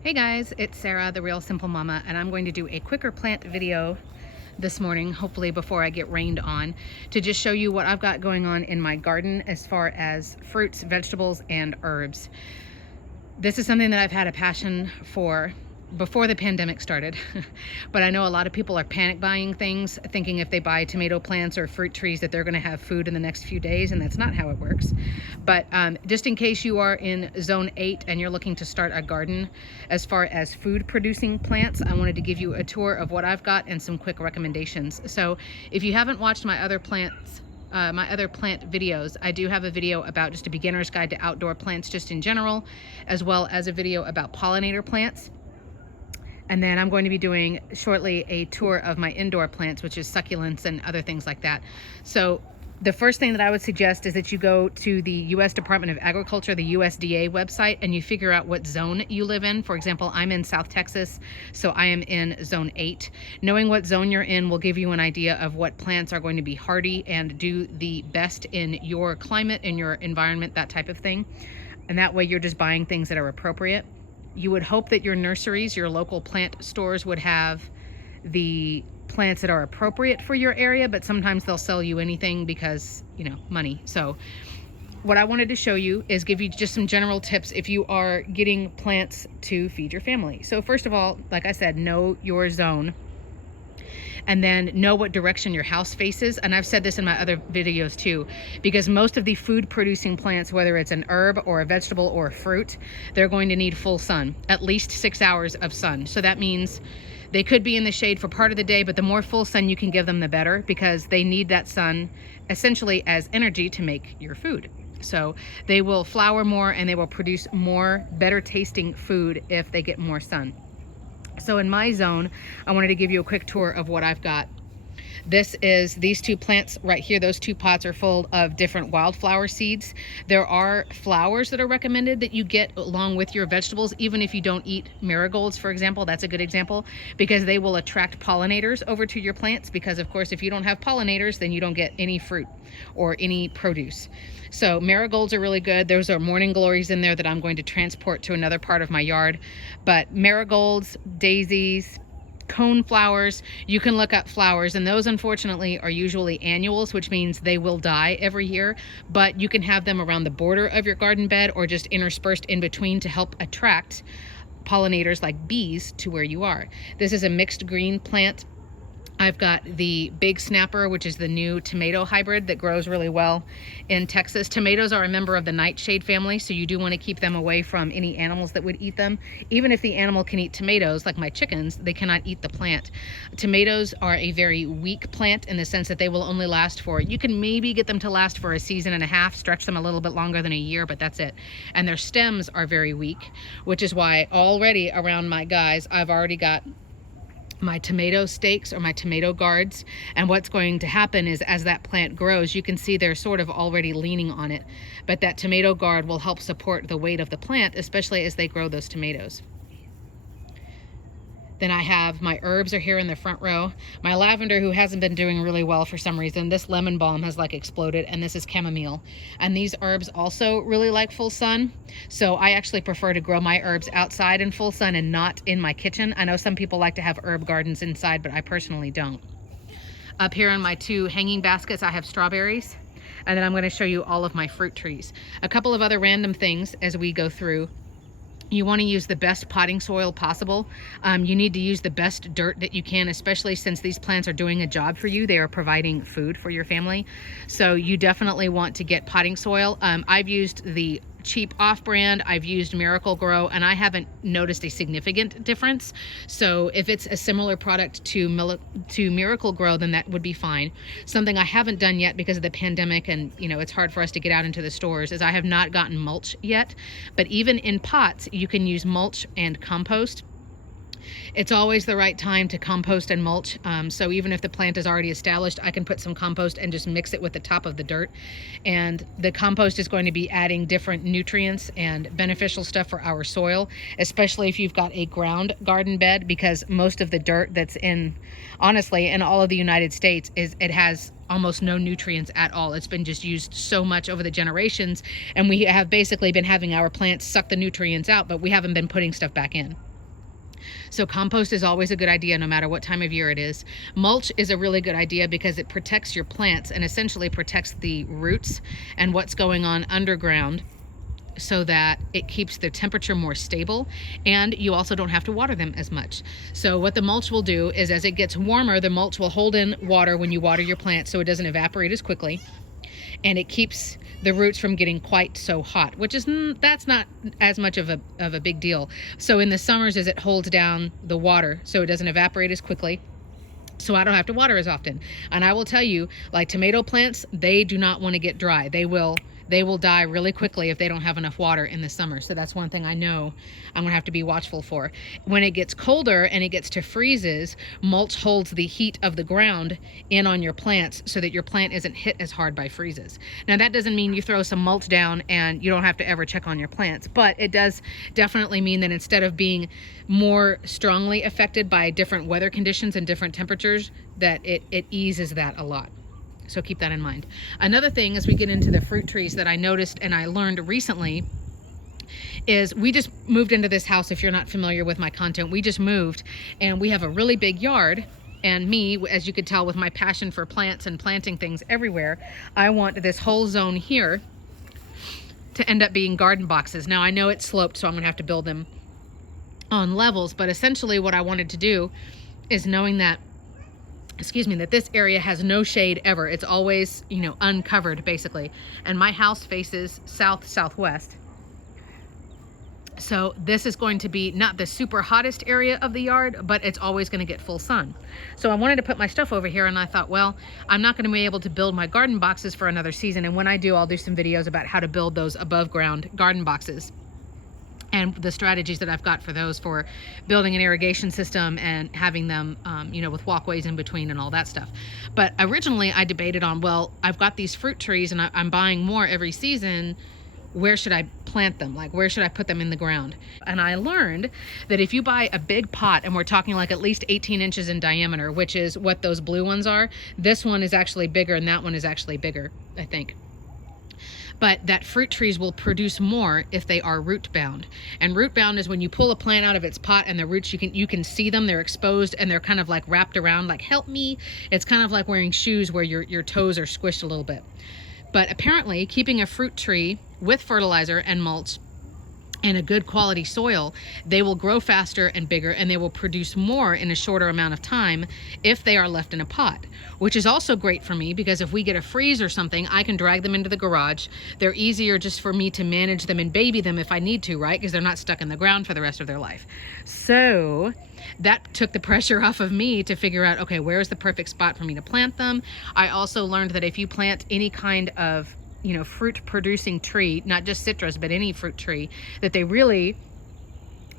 Hey guys, it's Sarah, the Real Simple Mama, and I'm going to do a quicker plant video this morning, hopefully before I get rained on, to just show you what I've got going on in my garden as far as fruits, vegetables, and herbs. This is something that I've had a passion for before the pandemic started, but I know a lot of people are panic buying things, thinking if they buy tomato plants or fruit trees that they're going to have food in the next few days, and that's not how it works. But just in case you are in zone 8 and you're looking to start a garden as far as food producing plants, I wanted to give you a tour of what I've got and some quick recommendations. So if you haven't watched my other plant videos, I do have a video about just a beginner's guide to outdoor plants just in general, as well as a video about pollinator plants. And then I'm going to be doing shortly a tour of my indoor plants, which is succulents and other things like that. So the first thing that I would suggest is that you go to the U.S. Department of Agriculture, the USDA website, and you figure out what zone you live in. For example, I'm in South Texas, so I am in zone 8. Knowing what zone you're in will give you an idea of what plants are going to be hardy and do the best in your climate, in your environment, that type of thing. And that way you're just buying things that are appropriate. You would hope that your nurseries, your local plant stores, would have the plants that are appropriate for your area, but sometimes they'll sell you anything because, money. So what I wanted to show you is give you just some general tips if you are getting plants to feed your family. So first of all, like I said, know your zone, and then know what direction your house faces. And I've said this in my other videos too, because most of the food producing plants, whether it's an herb or a vegetable or a fruit, they're going to need full sun, at least 6 hours of sun. So that means they could be in the shade for part of the day, but the more full sun you can give them, the better, because they need that sun essentially as energy to make your food. So they will flower more and they will produce more better tasting food if they get more sun. So in my zone, I wanted to give you a quick tour of what I've got. This is these two plants right here. Those two pots are full of different wildflower seeds. There are flowers that are recommended that you get along with your vegetables, even if you don't eat marigolds, for example. That's a good example, because they will attract pollinators over to your plants, because of course if you don't have pollinators, then you don't get any fruit or any produce. So marigolds are really good. Those are morning glories in there that I'm going to transport to another part of my yard. But marigolds, daisies, cone flowers, you can look up flowers, and those unfortunately are usually annuals, which means they will die every year, but you can have them around the border of your garden bed or just interspersed in between to help attract pollinators like bees to where you are. This is a mixed green plant. I've got the Big Snapper, which is the new tomato hybrid that grows really well in Texas. Tomatoes are a member of the nightshade family, so you do want to keep them away from any animals that would eat them. Even if the animal can eat tomatoes, like my chickens, they cannot eat the plant. Tomatoes are a very weak plant in the sense that they will only last for, you can maybe get them to last for a season and a half, stretch them a little bit longer than a year, but that's it. And their stems are very weak, which is why already around my guys, I've already got my tomato stakes or my tomato guards. And what's going to happen is as that plant grows, you can see they're sort of already leaning on it, but that tomato guard will help support the weight of the plant, especially as they grow those tomatoes. Then I have my herbs are here in the front row. My lavender, who hasn't been doing really well for some reason, this lemon balm has like exploded, and this is chamomile. And these herbs also really like full sun. So I actually prefer to grow my herbs outside in full sun and not in my kitchen. I know some people like to have herb gardens inside, but I personally don't. Up here on my two hanging baskets, I have strawberries. And then I'm going to show you all of my fruit trees. A couple of other random things as we go through. You want to use the best potting soil possible. You need to use the best dirt that you can, especially since these plants are doing a job for you. They are providing food for your family. So you definitely want to get potting soil. I've used the cheap off-brand, I've used Miracle-Gro, and I haven't noticed a significant difference. So if it's a similar product to Miracle-Gro, then that would be fine. Something I haven't done yet because of the pandemic, and it's hard for us to get out into the stores, is I have not gotten mulch yet. But even in pots, you can use mulch and compost. It's always the right time to compost and mulch. So even if the plant is already established, I can put some compost and just mix it with the top of the dirt. And the compost is going to be adding different nutrients and beneficial stuff for our soil, especially if you've got a ground garden bed, because most of the dirt that's honestly, in all of the United States, it has almost no nutrients at all. It's been just used so much over the generations, and we have basically been having our plants suck the nutrients out, but we haven't been putting stuff back in. So compost is always a good idea no matter what time of year it is. Mulch is a really good idea because it protects your plants and essentially protects the roots and what's going on underground, so that it keeps the temperature more stable, and you also don't have to water them as much. So what the mulch will do is, as it gets warmer, the mulch will hold in water when you water your plants so it doesn't evaporate as quickly, and it keeps the roots from getting quite so hot, which is, that's not as much of a big deal. So in the summers, as it holds down the water so it doesn't evaporate as quickly, so I don't have to water as often. And I will tell you, like tomato plants, they do not want to get dry. They will die really quickly if they don't have enough water in the summer. So that's one thing I know I'm gonna have to be watchful for. When it gets colder and it gets to freezes, mulch holds the heat of the ground in on your plants so that your plant isn't hit as hard by freezes. Now that doesn't mean you throw some mulch down and you don't have to ever check on your plants, but it does definitely mean that instead of being more strongly affected by different weather conditions and different temperatures, that it eases that a lot. So keep that in mind. Another thing as we get into the fruit trees that I noticed and I learned recently is, we just moved into this house. If you're not familiar with my content, we just moved and we have a really big yard. And me, as you could tell with my passion for plants and planting things everywhere, I want this whole zone here to end up being garden boxes. Now I know it's sloped, so I'm gonna have to build them on levels, but essentially what I wanted to do is, knowing that that this area has no shade ever. It's always, uncovered basically. And my house faces southwest. So this is going to be not the super hottest area of the yard, but it's always going to get full sun. So I wanted to put my stuff over here, and I thought, well, I'm not going to be able to build my garden boxes for another season. And when I do, I'll do some videos about how to build those above ground garden boxes and the strategies that I've got for those, for building an irrigation system and having them, with walkways in between and all that stuff. But originally I debated on, well, I've got these fruit trees and I'm buying more every season. Where should I plant them? Like, where should I put them in the ground? And I learned that if you buy a big pot, and we're talking like at least 18 inches in diameter, which is what those blue ones are. This one is actually bigger and that one is actually bigger, I think. But that fruit trees will produce more if they are root bound. And root bound is when you pull a plant out of its pot and the roots, you can see them, they're exposed and they're kind of like wrapped around, like, help me. It's kind of like wearing shoes where your toes are squished a little bit. But apparently keeping a fruit tree with fertilizer and mulch and a good quality soil, they will grow faster and bigger, and they will produce more in a shorter amount of time if they are left in a pot, which is also great for me because if we get a freeze or something, I can drag them into the garage. They're easier just for me to manage them and baby them if I need to, right? Because they're not stuck in the ground for the rest of their life. So that took the pressure off of me to figure out, okay, where is the perfect spot for me to plant them? I also learned that if you plant any kind of fruit producing tree, not just citrus, but any fruit tree, that they really,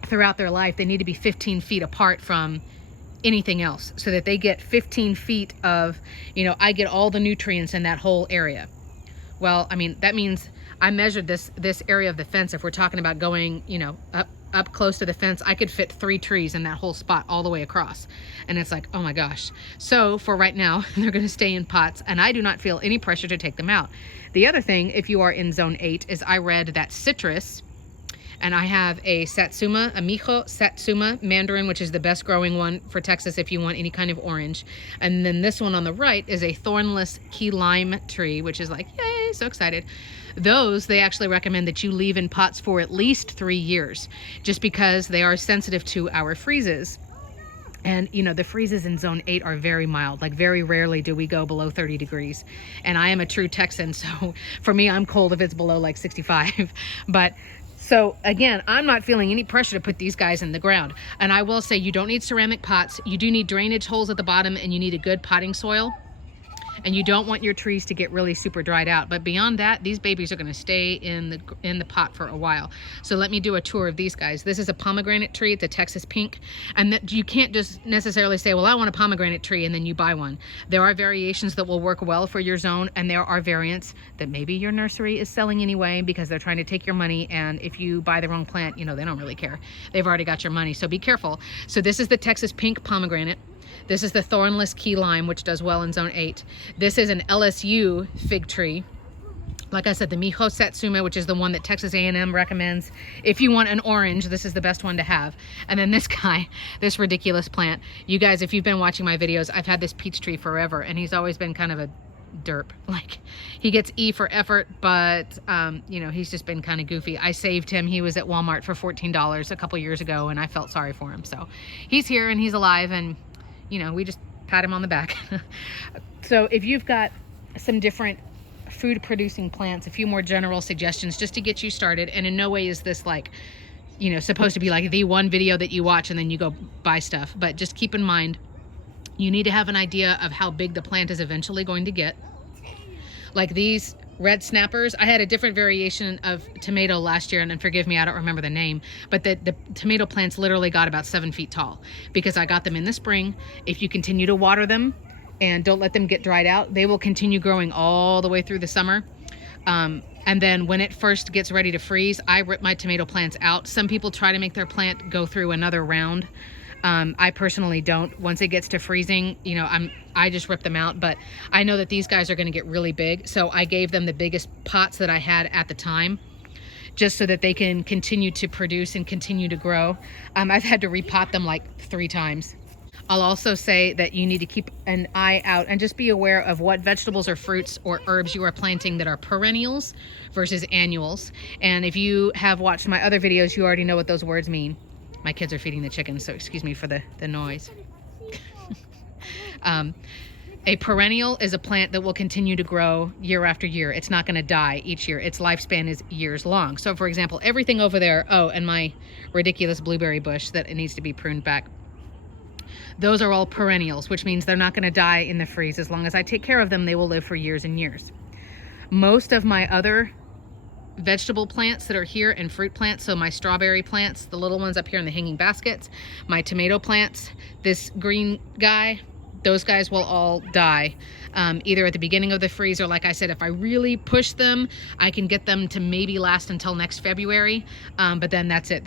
throughout their life, they need to be 15 feet apart from anything else so that they get 15 feet of, I get all the nutrients in that whole area. Well, I mean, that means I measured this area of the fence. If we're talking about going, up close to the fence, I could fit 3 trees in that whole spot all the way across. And it's like, oh my gosh. So for right now, they're going to stay in pots and I do not feel any pressure to take them out. The other thing, if you are in zone 8, is I read that citrus, and I have a Satsuma, a Mijo Satsuma mandarin, which is the best growing one for Texas if you want any kind of orange. And then this one on the right is a thornless key lime tree, which is like, yay, so excited. Those, they actually recommend that you leave in pots for at least 3 years, just because they are sensitive to our freezes. And the freezes in zone 8 are very mild. Like, very rarely do we go below 30 degrees. And I am a true Texan, so for me, I'm cold if it's below like 65. But so again, I'm not feeling any pressure to put these guys in the ground. And I will say, you don't need ceramic pots. You do need drainage holes at the bottom, and you need a good potting soil. And you don't want your trees to get really super dried out. But beyond that, these babies are going to stay in the pot for a while. So let me do a tour of these guys. This is a pomegranate tree. It's a Texas pink. And that you can't just necessarily say, well, I want a pomegranate tree, and then you buy one. There are variations that will work well for your zone, and there are variants that maybe your nursery is selling anyway because they're trying to take your money. And if you buy the wrong plant, they don't really care. They've already got your money. So be careful. So this is the Texas pink pomegranate. This is the thornless key lime, which does well in zone 8. This is an LSU fig tree. Like I said, the Miho Satsuma, which is the one that Texas A&M recommends. If you want an orange, this is the best one to have. And then this guy, this ridiculous plant. You guys, if you've been watching my videos, I've had this peach tree forever, and he's always been kind of a derp. Like, he gets E for effort, but you know, he's just been kind of goofy. I saved him. He was at Walmart for $14 a couple years ago, and I felt sorry for him. So he's here and he's alive, and you know, we just pat him on the back. So if you've got some different food producing plants, a few more general suggestions just to get you started. And in no way is this like, you know, supposed to be like the one video that you watch and then you go buy stuff, but just keep in mind, you need to have an idea of how big the plant is eventually going to get. Like these red snappers, I had a different variation of tomato last year, and then forgive me, I don't remember the name, but the tomato plants literally got about 7 feet tall because I got them in the spring. If you continue to water them and don't let them get dried out, they will continue growing all the way through the summer. And then when it first gets ready to freeze, I rip my tomato plants out. Some people try to make their plant go through another round. I personally don't. Once it gets to freezing, you know, I just rip them out, but I know that these guys are going to get really big. So I gave them the biggest pots that I had at the time, just so that they can continue to produce and continue to grow. I've had to repot them like 3 times. I'll also say that you need to keep an eye out and just be aware of what vegetables or fruits or herbs you are planting that are perennials versus annuals. And if you have watched my other videos, you already know what those words mean. My kids are feeding the chickens, so excuse me for the noise. A perennial is a plant that will continue to grow year after year. It's not going to die each year. Its lifespan is years long. So for example, everything over there, oh, and my ridiculous blueberry bush that it needs to be pruned back, those are all perennials, which means they're not going to die in the freeze. As long as I take care of them, they will live for years and years. Most of my other vegetable plants that are here and fruit plants, so my strawberry plants, the little ones up here in the hanging baskets, my tomato plants, this green guy, those guys will all die either at the beginning of the freeze, or like I said, if I really push them, I can get them to maybe last until next February, but then that's it.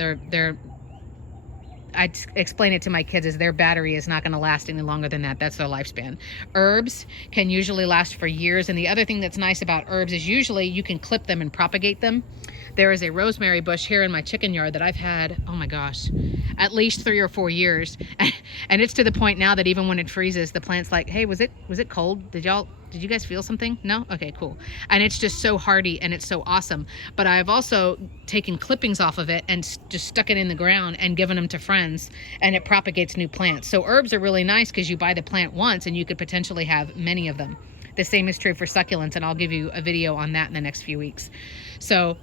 I explain it to my kids as their battery is not going to last any longer than that. That's their lifespan. Herbs can usually last for years. And the other thing that's nice about herbs is usually you can clip them and propagate them. There is a rosemary bush here in my chicken yard that I've had, oh my gosh, at least 3 or 4 years. And it's to the point now that even when it freezes, the plant's like, hey, was it cold? Did you guys feel something? No? Okay, cool. And it's just so hardy and it's so awesome. But I've also taken clippings off of it and just stuck it in the ground and given them to friends, and it propagates new plants. So herbs are really nice because you buy the plant once and you could potentially have many of them. The same is true for succulents, and I'll give you a video on that in the next few weeks. So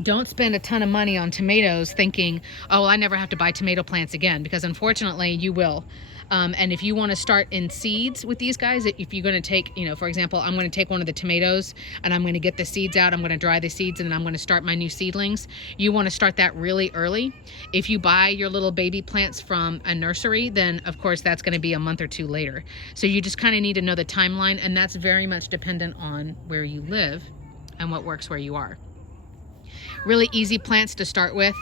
don't spend a ton of money on tomatoes thinking, oh, I never have to buy tomato plants again, because unfortunately you will. And if you want to start in seeds with these guys, if you're going to take, you know, for example, I'm going to take one of the tomatoes and I'm going to get the seeds out, I'm going to dry the seeds, and then I'm going to start my new seedlings. You want to start that really early. If you buy your little baby plants from a nursery, then of course that's going to be a month or 2 later. So you just kind of need to know the timeline, and that's very much dependent on where you live and what works where you are. Really easy plants to start with.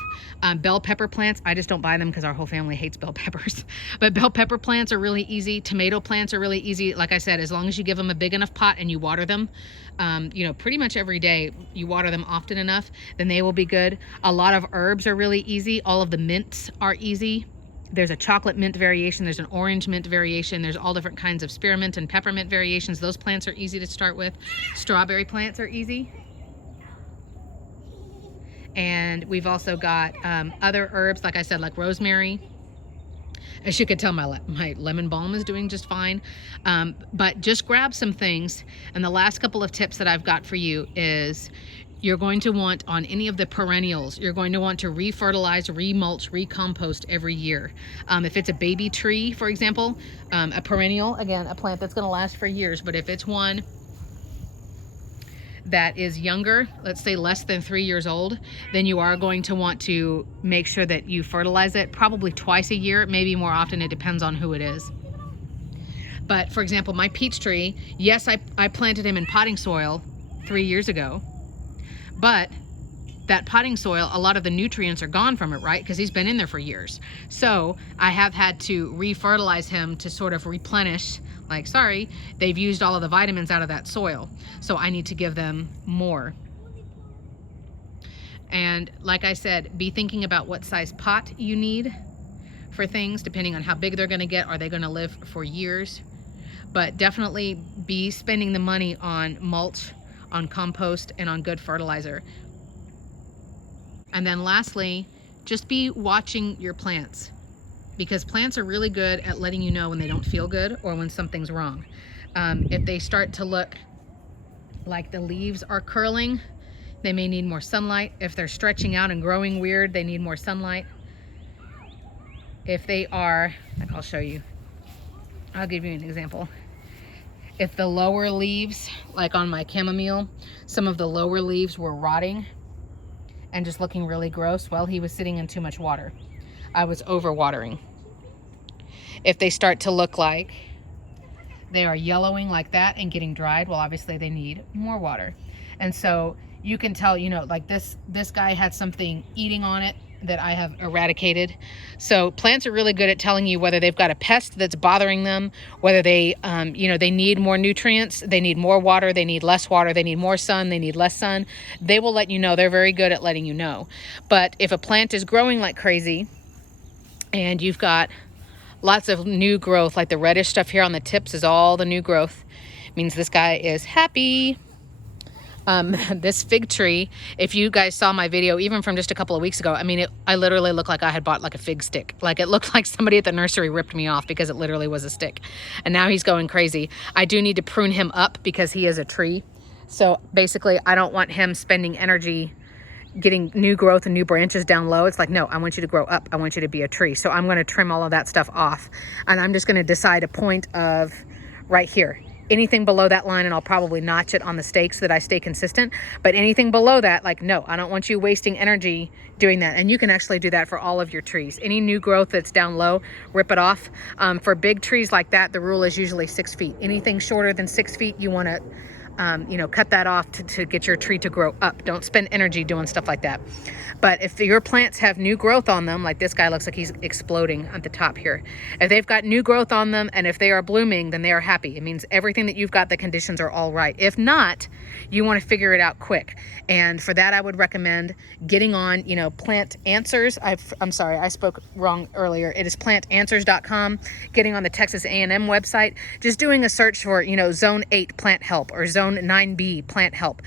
Bell pepper plants, I just don't buy them because our whole family hates bell peppers. But bell pepper plants are really easy. Tomato plants are really easy. Like I said, as long as you give them a big enough pot and you water them, you know, pretty much every day, you water them often enough, then they will be good. A lot of herbs are really easy. All of the mints are easy. There's a chocolate mint variation. There's an orange mint variation. There's all different kinds of spearmint and peppermint variations. Those plants are easy to start with. Strawberry plants are easy. And we've also got other herbs, like I said, like rosemary. As you could tell, my lemon balm is doing just fine. But just grab some things. And the last couple of tips that I've got for you is you're going to want, on any of the perennials, you're going to want to refertilize, remulch, recompost every year. If it's a baby tree, for example, a perennial, again, a plant that's going to last for years, but if it's one that is younger, let's say less than 3 years old, then you are going to want to make sure that you fertilize it probably twice a year, maybe more often. It depends on who it is. But for example, my peach tree, yes, I planted him in potting soil 3 years ago, but that potting soil, a lot of the nutrients are gone from it, right? Because he's been in there for years. So I have had to re-fertilize him to sort of replenish, like, sorry, they've used all of the vitamins out of that soil. So I need to give them more. And like I said, be thinking about what size pot you need for things, depending on how big they're gonna get. Are they gonna live for years? But definitely be spending the money on mulch, on compost, and on good fertilizer. And then lastly, just be watching your plants, because plants are really good at letting you know when they don't feel good or when something's wrong. If they start to look like the leaves are curling, they may need more sunlight. If they're stretching out and growing weird, they need more sunlight. If they are, I'll show you. I'll give you an example. If the lower leaves, like on my chamomile, some of the lower leaves were rotting and just looking really gross, well, he was sitting in too much water. I was overwatering. If they start to look like they are yellowing like that and getting dried, well, obviously they need more water. And so you can tell, you know, like this guy had something eating on it that I have eradicated. So plants are really good at telling you whether they've got a pest that's bothering them, whether they, you know, they need more nutrients, they need more water, they need less water, they need more sun, they need less sun. They will let you know. They're very good at letting you know. But if a plant is growing like crazy and you've got lots of new growth, like the reddish stuff here on the tips is all the new growth, it means this guy is happy. This fig tree, if you guys saw my video, even from just a couple of weeks ago, I mean, I literally looked like I had bought like a fig stick. Like it looked like somebody at the nursery ripped me off because it literally was a stick. And now he's going crazy. I do need to prune him up because he is a tree. So basically I don't want him spending energy getting new growth and new branches down low. It's like, no, I want you to grow up. I want you to be a tree. So I'm going to trim all of that stuff off. And I'm just going to decide a point of right here. Anything below that line, and I'll probably notch it on the stakes so that I stay consistent. But anything below that, like, no, I don't want you wasting energy doing that. And you can actually do that for all of your trees. Any new growth that's down low, rip it off. For big trees like that, the rule is usually 6 feet. Anything shorter than 6 feet, you want to you know, cut that off to get your tree to grow up. Don't spend energy doing stuff like that. But if your plants have new growth on them, like this guy looks like he's exploding at the top here. If they've got new growth on them and if they are blooming, then they are happy. It means everything that you've got, the conditions are all right. If not, you want to figure it out quick. And for that, I would recommend getting on, you know, Plant Answers. I'm sorry, I spoke wrong earlier. It is plantanswers.com. Getting on the Texas A&M website, just doing a search for, you know, Zone 8 Plant Help or Zone 9B Plant Help.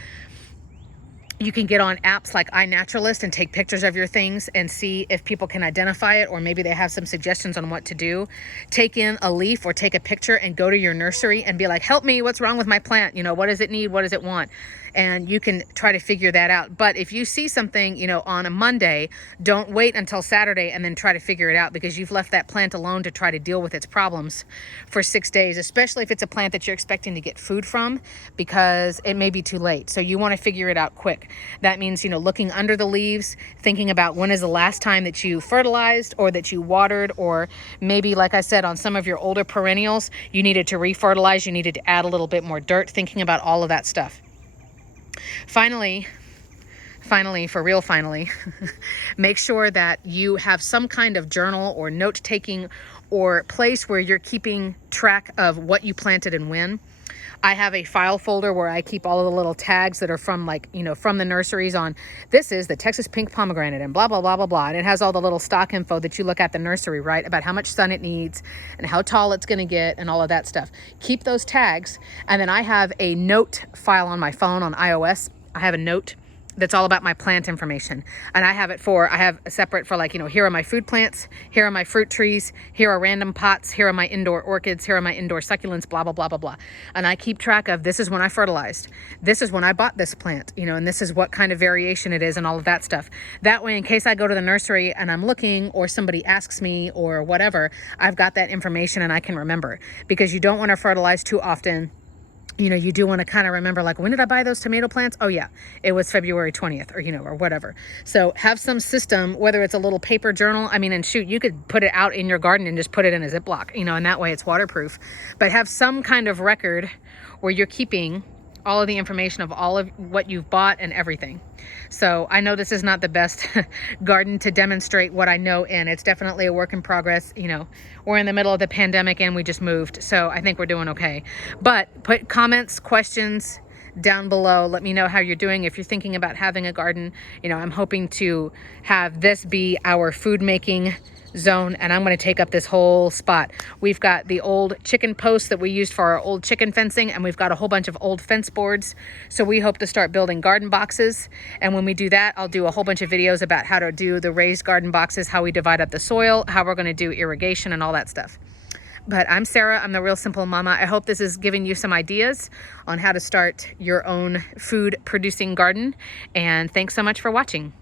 You can get on apps like iNaturalist and take pictures of your things and see if people can identify it, or maybe they have some suggestions on what to do. Take in a leaf or take a picture and go to your nursery and be like, help me, what's wrong with my plant? You know, what does it need? What does it want? And you can try to figure that out. But if you see something, you know, on a Monday, don't wait until Saturday and then try to figure it out, because you've left that plant alone to try to deal with its problems for 6 days, especially if it's a plant that you're expecting to get food from, because it may be too late. So you want to figure it out quick. That means, you know, looking under the leaves, thinking about when is the last time that you fertilized or that you watered, or maybe, like I said, on some of your older perennials, you needed to refertilize, you needed to add a little bit more dirt, thinking about all of that stuff. Finally, for real, finally, make sure that you have some kind of journal or note-taking or place where you're keeping track of what you planted and when. I have a file folder where I keep all of the little tags that are from, like, you know, from the nurseries on, this is the Texas pink pomegranate and blah, blah, blah, blah, blah. And it has all the little stock info that you look at the nursery, right? About how much sun it needs and how tall it's going to get and all of that stuff. Keep those tags. And then I have a note file on my phone on iOS. I have a note that's all about my plant information. And I have a separate for, like, you know, here are my food plants, here are my fruit trees, here are random pots, here are my indoor orchids, here are my indoor succulents, blah, blah, blah, blah, blah. And I keep track of, this is when I fertilized, this is when I bought this plant, you know, and this is what kind of variation it is and all of that stuff. That way, in case I go to the nursery and I'm looking, or somebody asks me or whatever, I've got that information and I can remember, because you don't want to fertilize too often. You know, you do want to kind of remember, like, when did I buy those tomato plants? Oh yeah, it was February 20th, or, you know, or whatever. So have some system, whether it's a little paper journal. I mean, and shoot, you could put it out in your garden and just put it in a Ziploc, you know, and that way it's waterproof. But have some kind of record where you're keeping all of the information of all of what you've bought and everything. So I know this is not the best garden to demonstrate what I know in. It's definitely a work in progress. You know, we're in the middle of the pandemic and we just moved. So I think we're doing okay. But put comments, questions down below. Let me know how you're doing. If you're thinking about having a garden, you know, I'm hoping to have this be our food making zone, and I'm going to take up this whole spot. We've got the old chicken posts that we used for our old chicken fencing, and we've got a whole bunch of old fence boards. So we hope to start building garden boxes, and when we do that, I'll do a whole bunch of videos about how to do the raised garden boxes, how we divide up the soil, how we're going to do irrigation and all that stuff. But I'm Sarah, I'm the Real Simple Mama. I hope this is giving you some ideas on how to start your own food producing garden, and thanks so much for watching.